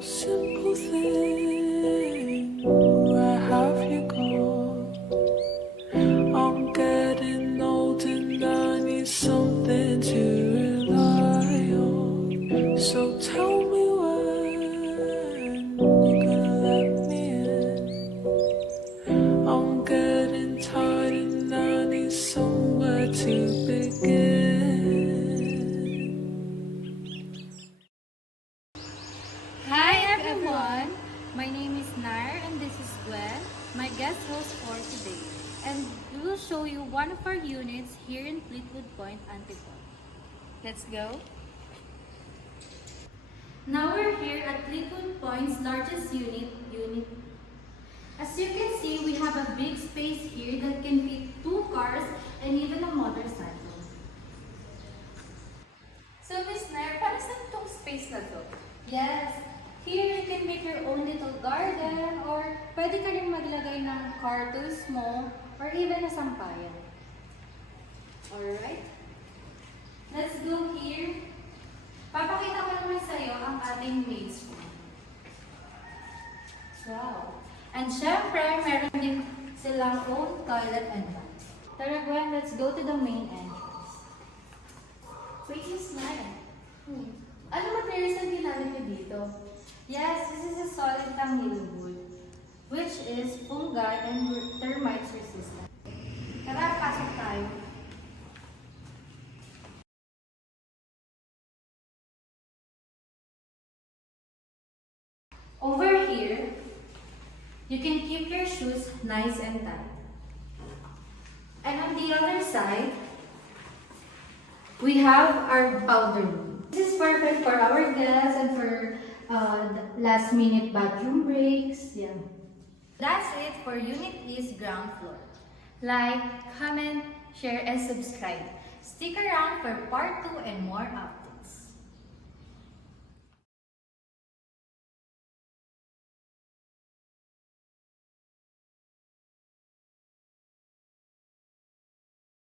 Simple thing, where have you gone? I'm getting old and I need something to rely on. So tell me when you're gonna let me in. I'm getting tired and I need somewhere to begin. Hi everyone! My name is Nair and this is Gwen, my guest host for today. And we will show you one of our units here in Fleetwood Point, Antipolo. Let's go! Now we're here at Fleetwood Point's largest unit, Unit E. As you can see, we have a big space here that can fit 2 cars and even a motorcycle. So, Miss Nair, para saan tong space na to? Yes, here you can make your own little garden or pwede ka rin maglagay ng car too small or even a sampayan. Alright, let's go here. Papakita ko naman sa iyo ang ating maid's room. Wow! And syempre, meron din silang own toilet and bath. Tara Gwen, let's go to the main entrance. Wait, Miss Nair. Ano materials ang ginamit niyo dito? Yes, this is a solid tangled wood, which is fungi and termites resistant. Tara, pasok tayo. Over here, you can keep your shoes nice and tight. And on the other side, we have our powder room. This is perfect for our guests and for last minute bathroom breaks. Yeah. That's it for Unit E's ground floor. Like, comment, share, and subscribe. Stick around for part 2 and more updates.